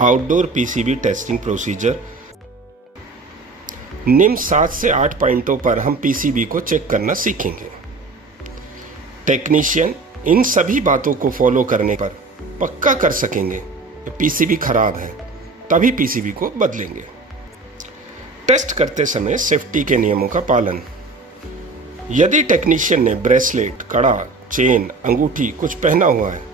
Outdoor PCB testing procedure. निम्न 7 से 8 पॉइंटों पर हम पीसीबी को चेक करना सीखेंगे। टेक्नीशियन इन सभी बातों को फॉलो करने पर पक्का कर सकेंगे कि पीसीबी खराब है, तभी पीसीबी को बदलेंगे। टेस्ट करते समय सेफ्टी के नियमों का पालन। यदि टेक्नीशियन ने ब्रेसलेट, कड़ा, चेन, अंगूठी कुछ पहना हुआ है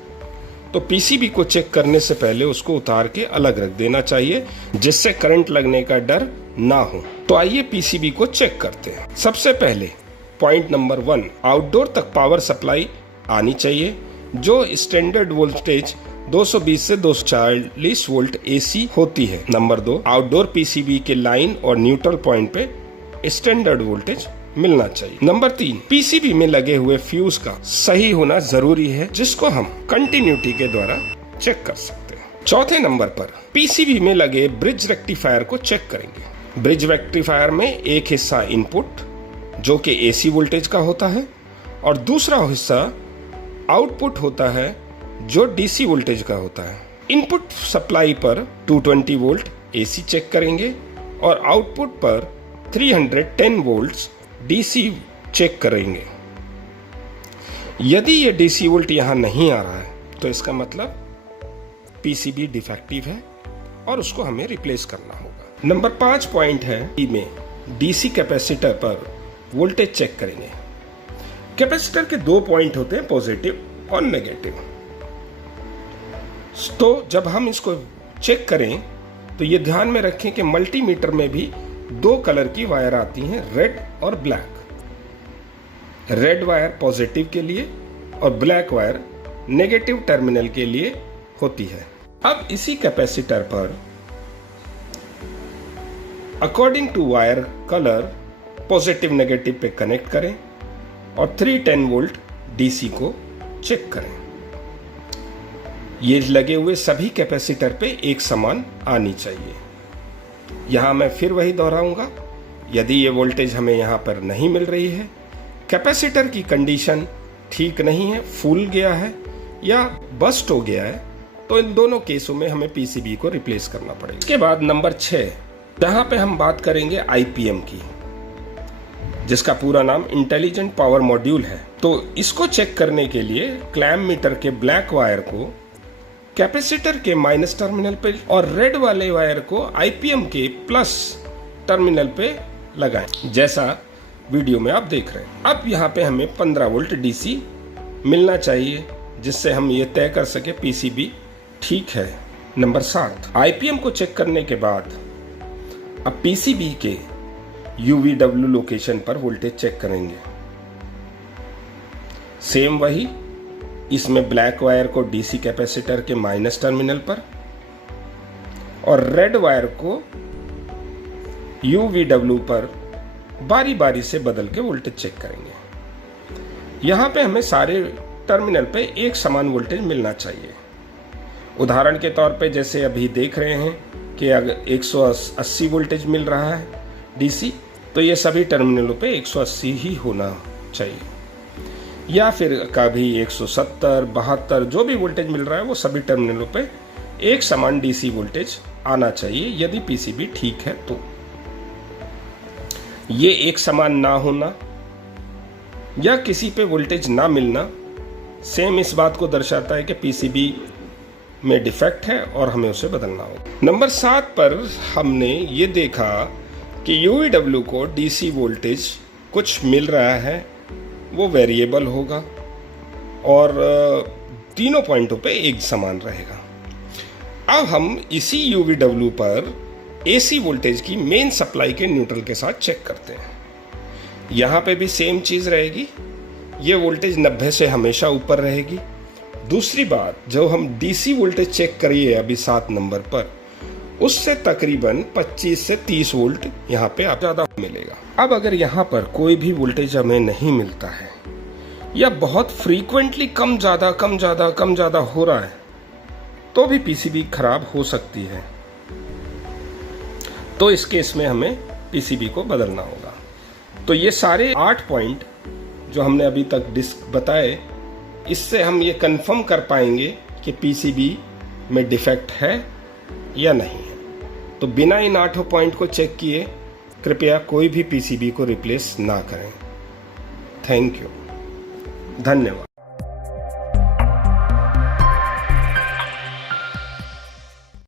तो पीसीबी को चेक करने से पहले उसको उतार के अलग रख देना चाहिए, जिससे करंट लगने का डर ना हो। तो आइए पीसीबी को चेक करते हैं। सबसे पहले पॉइंट नंबर 1, आउटडोर तक पावर सप्लाई आनी चाहिए, जो स्टैंडर्ड वोल्टेज 220 से 240 वोल्ट एसी होती है। नंबर 2, आउटडोर पीसीबी के लाइन और न्यूट्रल पॉइंट पे स्टैंडर्ड वोल्टेज मिलना चाहिए। नंबर 3, पीसीबी में लगे हुए फ्यूज का सही होना जरूरी है, जिसको हम कंटिन्यूटी के द्वारा चेक कर सकते हैं। चौथे नंबर पर पीसीबी में लगे ब्रिज रेक्टिफायर को चेक करेंगे। ब्रिज रेक्टिफायर में एक हिस्सा इनपुट जो कि एसी वोल्टेज का होता है और दूसरा हिस्सा आउटपुट होता है जो डीसी वोल्टेज का होता है। इनपुट सप्लाई पर 220 वोल्ट एसी चेक करेंगे और आउटपुट पर 310 वोल्ट्स डीसी चेक करेंगे। यदि ये डीसी वोल्ट यहां नहीं आ रहा है तो इसका मतलब पीसीबी डिफेक्टिव है और उसको हमें रिप्लेस करना होगा। नंबर 5 पॉइंट है में डीसी कैपेसिटर पर वोल्टेज चेक करेंगे। कैपेसिटर के 2 पॉइंट होते हैं, पॉजिटिव और नेगेटिव। तो जब हम इसको चेक करें तो ये ध्यान में रखें कि मल्टीमीटर में भी 2 कलर की वायर आती हैं, रेड और ब्लैक। रेड वायर पॉजिटिव के लिए और ब्लैक वायर नेगेटिव टर्मिनल के लिए होती है। अब इसी कैपेसिटर पर according to wire colour positive negative पे कनेक्ट करें और 310 वोल्ट डीसी को चेक करें। ये लगे हुए सभी कैपेसिटर पे एक समान आनी चाहिए। यहां मैं फिर वही दोहराऊंगा, यदि ये वोल्टेज हमें यहां पर नहीं मिल रही है, कैपेसिटर की कंडीशन ठीक नहीं है, फूल गया है या बस्ट हो गया है, तो इन दोनों केसों में हमें पीसीबी को रिप्लेस करना पड़ेगा। इसके बाद नंबर 6, जहां पे हम बात करेंगे आईपीएम की, जिसका पूरा नाम इंटेलिजेंट पावर मॉड्यूल है। तो इसको चेक करने के लिए क्लैम्प मीटर के ब्लैक वायर को कैपेसिटर के माइनस टर्मिनल पे और रेड वाले वायर को आईपीएम के प्लस टर्मिनल पे लगाएं, जैसा वीडियो में आप देख रहे हैं। अब यहाँ पे हमें 15 वोल्ट डीसी मिलना चाहिए, जिससे हम ये तय कर सके पीसीबी ठीक है। नंबर 7, आईपीएम को चेक करने के बाद अब पीसीबी के यूवीडब्ल्यू लोकेशन पर वोल्टेज चेक करेंगे। सेम वही, इसमें ब्लैक वायर को डीसी कैपेसिटर के माइनस टर्मिनल पर और रेड वायर को यूवीडब्ल्यू पर बारी बारी से बदल के वोल्टेज चेक करेंगे। यहां पे हमें सारे टर्मिनल पे एक समान वोल्टेज मिलना चाहिए। उदाहरण के तौर पे जैसे अभी देख रहे हैं कि अगर 180 वोल्टेज मिल रहा है डीसी, तो ये सभी टर्मिनलों पे 180 ही होना चाहिए, या फिर कभी 170, 72 जो भी वोल्टेज मिल रहा है वो सभी टर्मिनलों पे एक समान डीसी वोल्टेज आना चाहिए यदि पीसीबी ठीक है। तो ये एक समान ना होना या किसी पे वोल्टेज ना मिलना सेम इस बात को दर्शाता है कि पीसीबी में डिफेक्ट है और हमें उसे बदलना होगा। नंबर 7 पर हमने ये देखा कि यूवीडब्ल्यू को डीसी वोल्टेज कुछ मिल रहा है, वो वेरिएबल होगा और तीनों पॉइंटों पे एक समान रहेगा। अब हम इसी यूवीडब्ल्यू पर एसी वोल्टेज की मेन सप्लाई के न्यूट्रल के साथ चेक करते हैं। यहाँ पे भी सेम चीज़ रहेगी, ये वोल्टेज 90 से हमेशा ऊपर रहेगी। दूसरी बात, जो हम डीसी वोल्टेज चेक करिए अभी 7 नंबर पर, उससे तकरीबन 25 से 30 वोल्ट यहाँ पे आप ज़्यादा मिलेगा। अब अगर यहाँ पर कोई भी वोल्टेज हमें नहीं मिलता है या बहुत फ्रीक्वेंटली कम ज़्यादा हो रहा है, तो भी पीसीबी खराब हो सकती है। तो इस केस में हमें पीसीबी को बदलना होगा। तो ये सारे 8 पॉइंट जो हमने अभी तक बताए, इससे हम ये कंफर्म कर पाएंगे कि पीसीबी में डिफेक्ट है या नहीं है। तो बिना इन 8 पॉइंट को चेक किए कृपया कोई भी पीसीबी को रिप्लेस ना करें। थैंक यू, धन्यवाद।